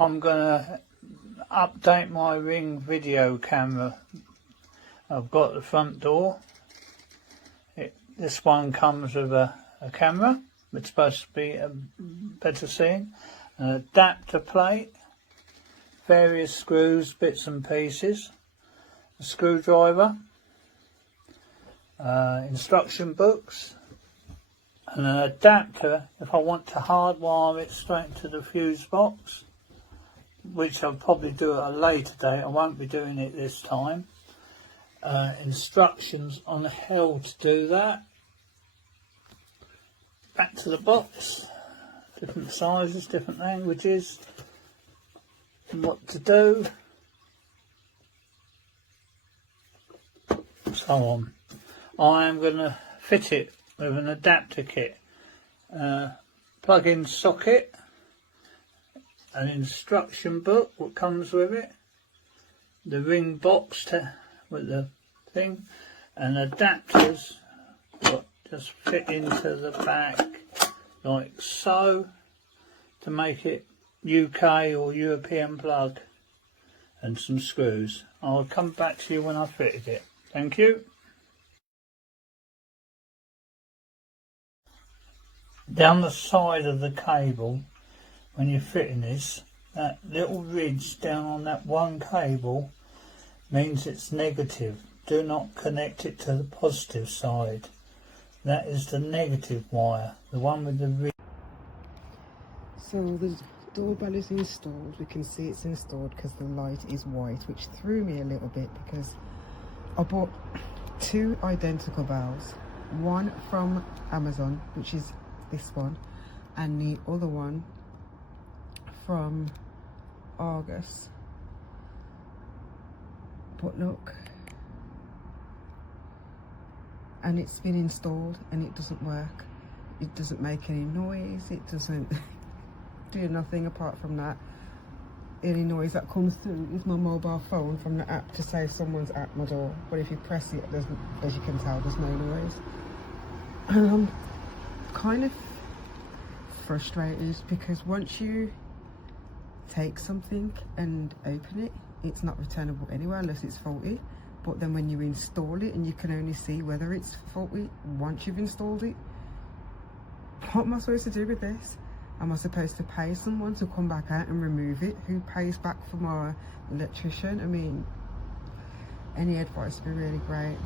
I'm going to update my Ring video camera. I've got the front door. This one comes with a camera. It's supposed to be better seeing. An adapter plate. Various screws, bits and pieces. A screwdriver. Instruction books. And an adapter if I want to hardwire it straight into the fuse box, which I'll probably do at a later date. I won't be doing it this time. Instructions on how to do that. Back to the box. Different sizes, different languages, and what to do, so on. I am going to fit it with an adapter kit, plug-in socket, an instruction book what comes with it, the Ring box with the thing, and adapters what just fit into the back like so to make it UK or European plug, and some screws. I'll come back to you when I've fitted it. Thank you. Down the side of the cable, when you're fitting this, that little ridge down on that one cable means it's negative. Do not connect it to the positive side. That is the negative wire, the one with the ridge. So the doorbell is installed. We can see it's installed because the light is white, which threw me a little bit because I bought two identical bells. One from Amazon, which is this one, and the other one from Argus. But look, and it's been installed and it doesn't work. It doesn't make any noise. It doesn't do nothing apart from that. Any noise that comes through is my mobile phone from the app to say someone's at my door. But if you press it, there's, as you can tell, there's no noise. Kind of frustrated because once you take something and open it, it's not returnable anywhere unless it's faulty. But then when you install it and you can only see whether it's faulty once you've installed it, what am I supposed to do with this? Am I supposed to pay someone to come back out and remove it? Who pays back for my electrician? I mean, any advice would be really great.